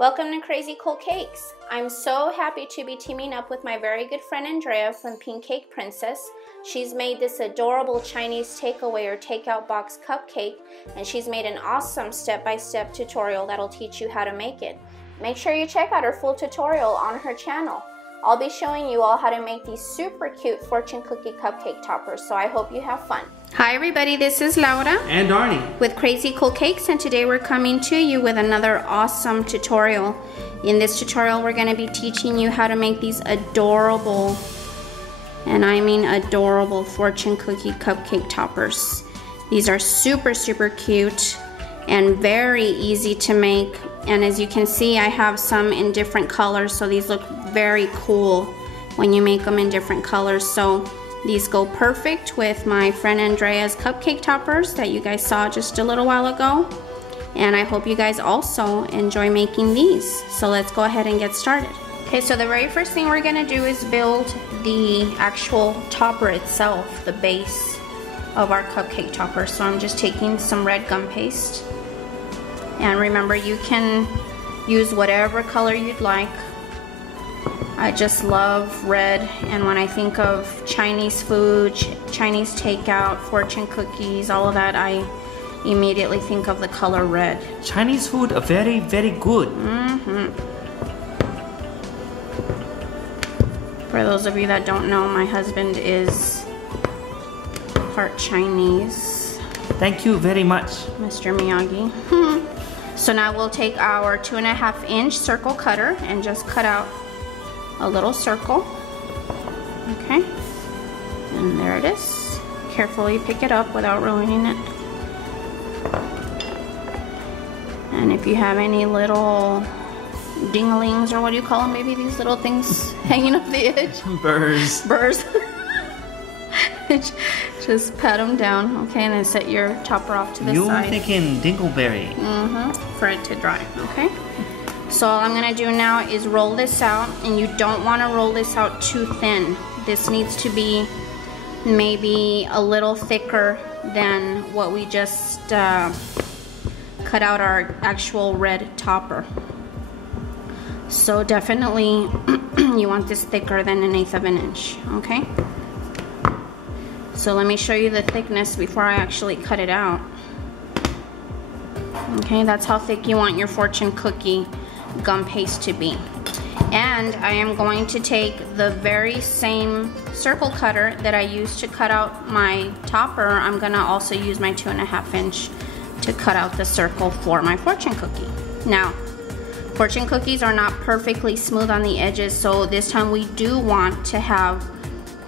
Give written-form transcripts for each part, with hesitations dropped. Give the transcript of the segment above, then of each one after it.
Welcome to Crazy Cool Cakes. I'm so happy to be teaming up with my very good friend Andrea from Pink Cake Princess. She's made this adorable Chinese takeaway or takeout box cupcake, and she's made an awesome step-by-step tutorial that'll teach you how to make it. Make sure you check out her full tutorial on her channel. I'll be showing you all how to make these super cute fortune cookie cupcake toppers, so I hope you have fun. Hi everybody, this is Laura and Arnie with Crazy Cool Cakes, and today we're coming to you with another awesome tutorial. In this tutorial we're going to be teaching you how to make these adorable, and I mean adorable, fortune cookie cupcake toppers. These are super cute and very easy to make, and as you can see I have some in different colors, so these look very cool when you make them in different colors. So these go perfect with my friend Andrea's cupcake toppers that you guys saw just a little while ago, and I hope you guys also enjoy making these. So let's go ahead and get started. Okay, so the very first thing we're gonna do is build the actual topper itself, the base of our cupcake topper. So I'm just taking some red gum paste, and remember you can use whatever color you'd like. I just love red, and when I think of Chinese food, Chinese takeout, fortune cookies, all of that, I immediately think of the color red. Chinese food are very good. For those of you that don't know, my husband is part Chinese. Thank you very much, Mr. Miyagi. So now we'll take our 2.5-inch circle cutter and just cut out a little circle. Okay, and there it is. Carefully pick it up without ruining it. And if you have any little dinglings, or what do you call them, maybe these little things hanging off the edge? Burrs. Just pat them down, okay, and then set your topper off to the side. You're thinking dingleberry. For it to dry, okay? So all I'm gonna do now is roll this out, and you don't wanna roll this out too thin. This needs to be maybe a little thicker than what we just cut out our actual red topper. So definitely you want this thicker than 1/8 of an inch, okay? So let me show you the thickness before I actually cut it out. Okay, that's how thick you want your fortune cookie gum paste to be. And I am going to take the very same circle cutter that I used to cut out my topper. I'm gonna also use my 2.5-inch to cut out the circle for my fortune cookie. Now, fortune cookies are not perfectly smooth on the edges, so this time we do want to have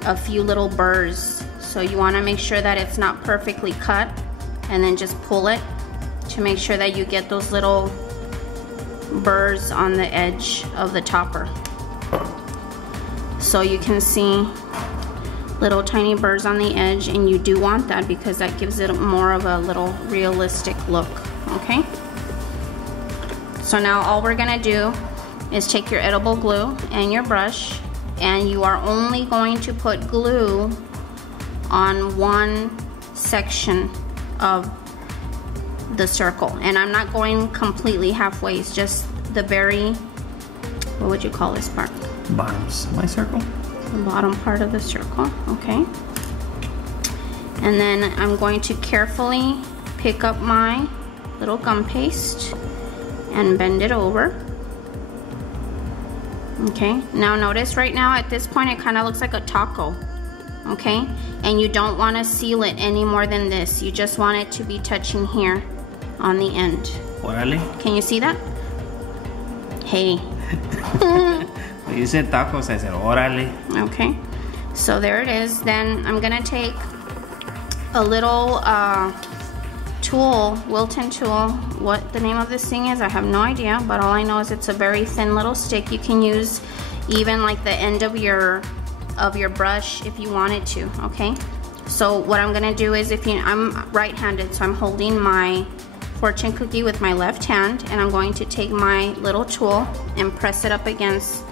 a few little burrs. So you want to make sure that it's not perfectly cut, and then just pull it to make sure that you get those little burrs on the edge of the topper. So you can see little tiny burrs on the edge, and you do want that because that gives it more of a little realistic look, okay? So now all we're gonna do is take your edible glue and your brush, and you are only going to put glue on one section of the circle, and I'm not going completely halfway. It's just the very, what would you call this part? Bottoms of my circle. The bottom part of the circle, okay. And then I'm going to carefully pick up my little gum paste and bend it over. Okay, now notice right now at this point it kind of looks like a taco. Okay, and you don't want to seal it any more than this. You just want it to be touching here on the end. Orale. Can you see that? Hey. When you said tacos, I said orale. Okay, so there it is. Then I'm gonna take a little tool, Wilton tool. What the name of this thing is, I have no idea, but all I know is it's a very thin little stick. You can use even like the end of your brush if you wanted to, okay? So what I'm gonna do is, I'm right-handed, so I'm holding my fortune cookie with my left hand, and I'm going to take my little tool and press it up against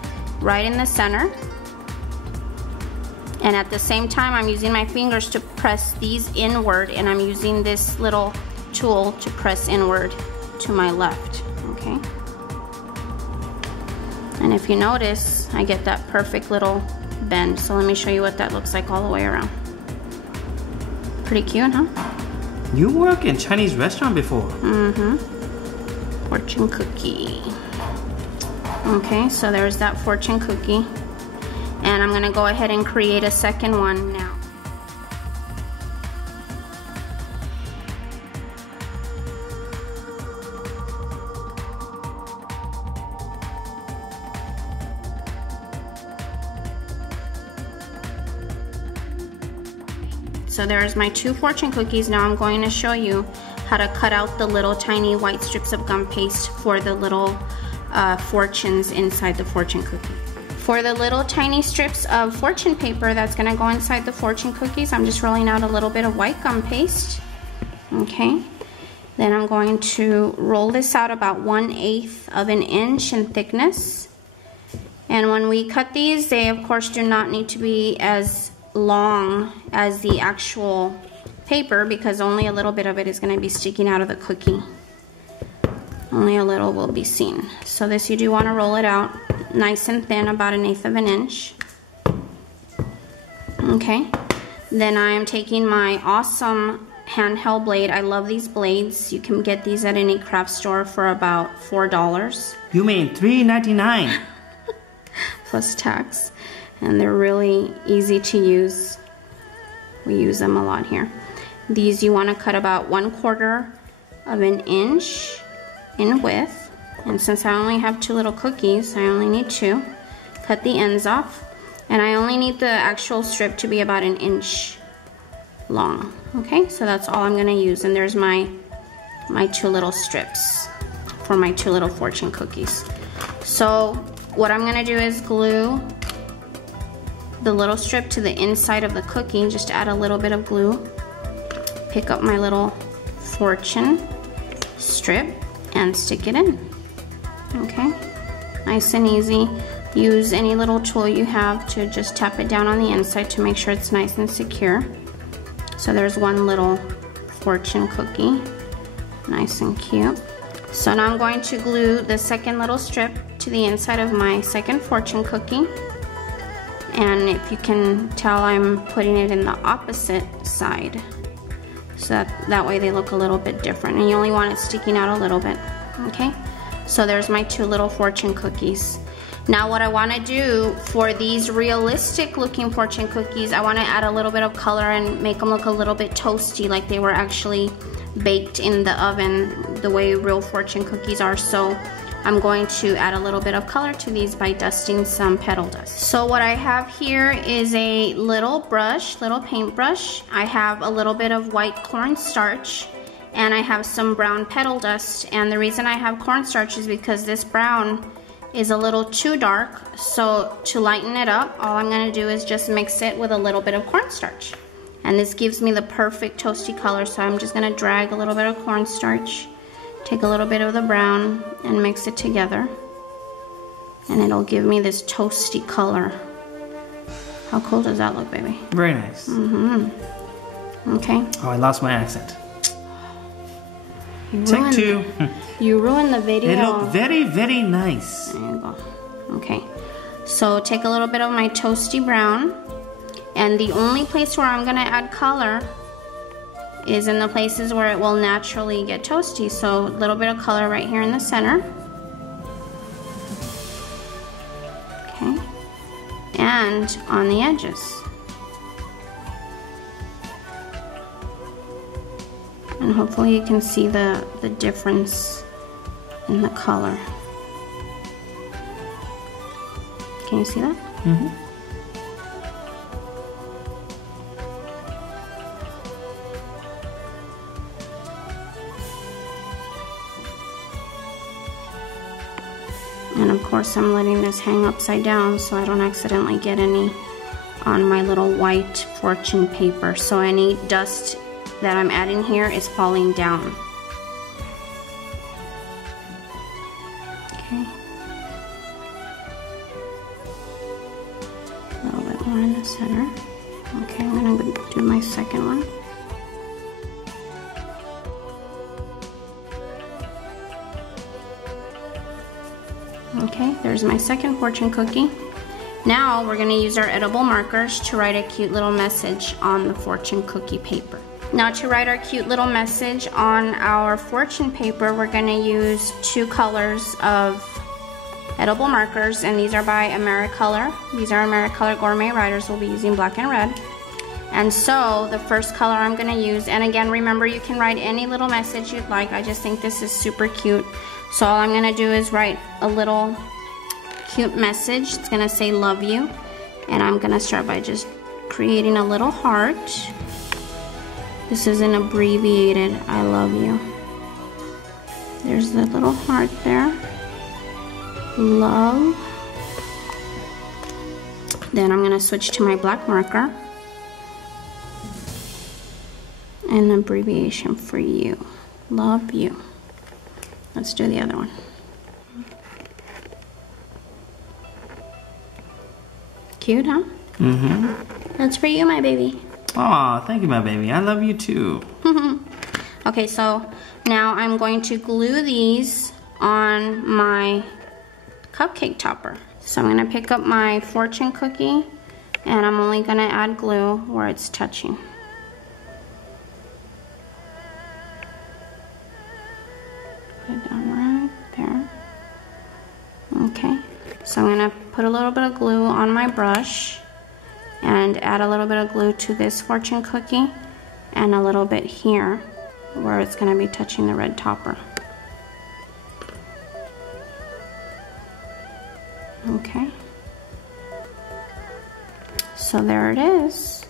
right in the center. And at the same time, I'm using my fingers to press these inward, and I'm using this little tool to press inward to my left, okay? And if you notice, I get that perfect little bend. So let me show you what that looks like all the way around. Pretty cute, huh? You work in Chinese restaurant before. Mm-hmm. Fortune cookie. Okay, so there's that fortune cookie. And I'm gonna go ahead and create a second one now. So there's my 2 fortune cookies. Now I'm going to show you how to cut out the little tiny white strips of gum paste for the little fortunes inside the fortune cookie. For the little tiny strips of fortune paper that's gonna go inside the fortune cookies, I'm just rolling out a little bit of white gum paste. Okay, then I'm going to roll this out about 1/8 of an inch in thickness. And when we cut these, they of course do not need to be as long as the actual paper, because only a little bit of it is going to be sticking out of the cookie. Only a little will be seen. So this, you do want to roll it out nice and thin, about 1/8 of an inch. Okay, then I am taking my awesome handheld blade. I love these blades. You can get these at any craft store for about $4. You mean $3.99 plus tax. And they're really easy to use. We use them a lot here. These you want to cut about 1/4 of an inch in width. And since I only have 2 little cookies, I only need 2. Cut the ends off. And I only need the actual strip to be about 1 inch long. Okay, so that's all I'm going to use. And there's my 2 little strips for my 2 little fortune cookies. So what I'm going to do is glue the little strip to the inside of the cookie. Just add a little bit of glue. Pick up my little fortune strip and stick it in. Okay, nice and easy. Use any little tool you have to just tap it down on the inside to make sure it's nice and secure. So there's one little fortune cookie, nice and cute. So now I'm going to glue the second little strip to the inside of my second fortune cookie. And if you can tell, I'm putting it in the opposite side, so that way they look a little bit different, and you only want it sticking out a little bit. Okay, so there's my 2 little fortune cookies. Now what I want to do for these realistic looking fortune cookies, I want to add a little bit of color and make them look a little bit toasty, like they were actually baked in the oven the way real fortune cookies are. So I'm going to add a little bit of color to these by dusting some petal dust. So what I have here is a little brush, little paintbrush. I have a little bit of white cornstarch, and I have some brown petal dust. And the reason I have cornstarch is because this brown is a little too dark. So to lighten it up, all I'm going to do is just mix it with a little bit of cornstarch. And this gives me the perfect toasty color. So I'm just going to drag a little bit of cornstarch, take a little bit of the brown, and mix it together, and it'll give me this toasty color. How cool does that look, baby? Very nice. Mm-hmm. Okay. Oh, I lost my accent. Take 2. You ruined the video. They look very, very nice. There you go. Okay. So take a little bit of my toasty brown, and the only place where I'm gonna add color is in the places where it will naturally get toasty. So a little bit of color right here in the center. Okay. And on the edges. And hopefully you can see the difference in the color. Can you see that? Mm-hmm. And of course I'm letting this hang upside down so I don't accidentally get any on my little white fortune paper. So any dust that I'm adding here is falling down. Okay. A little bit more in the center. Okay, I'm gonna do my second one. Okay, there's my second fortune cookie. Now we're gonna use our edible markers to write a cute little message on the fortune cookie paper. Now to write our cute little message on our fortune paper, we're gonna use 2 colors of edible markers, and these are by Americolor. These are Americolor Gourmet Writers. We'll be using black and red. And so the first color I'm gonna use, and again, remember you can write any little message you'd like. I just think this is super cute. So all I'm gonna do is write a little cute message. It's gonna say love you. And I'm gonna start by just creating a little heart. This is an abbreviated I love you. There's the little heart there. Love. Then I'm gonna switch to my black marker. An abbreviation for you. Love you. Let's do the other one. Cute, huh? Mm-hmm. That's for you, my baby. Aw, thank you, my baby. I love you too. Okay, so now I'm going to glue these on my cupcake topper. So I'm gonna pick up my fortune cookie, and I'm only gonna add glue where it's touching. Put it down right there. Okay, so I'm gonna put a little bit of glue on my brush and add a little bit of glue to this fortune cookie and a little bit here where it's gonna be touching the red topper. Okay, so there it is.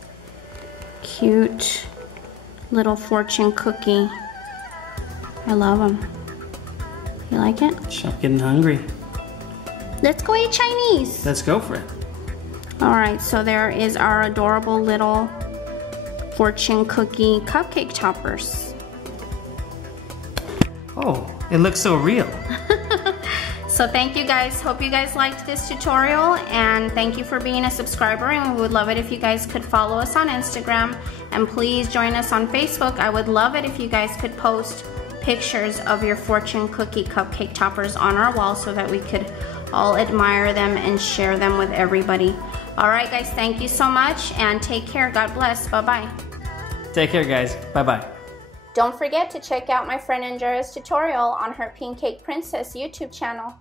Cute little fortune cookie. I love them. You like it? I'm getting hungry. Let's go eat Chinese. Let's go for it. All right, so there is our adorable little fortune cookie cupcake toppers. Oh, it looks so real. So thank you guys. Hope you guys liked this tutorial, and thank you for being a subscriber, and we would love it if you guys could follow us on Instagram, and please join us on Facebook. I would love it if you guys could post pictures of your fortune cookie cupcake toppers on our wall so that we could all admire them and share them with everybody. All right, guys, thank you so much, and take care. God bless. Bye-bye. Take care, guys. Bye-bye. Don't forget to check out my friend Andrea's tutorial on her Pink Cake Princess YouTube channel.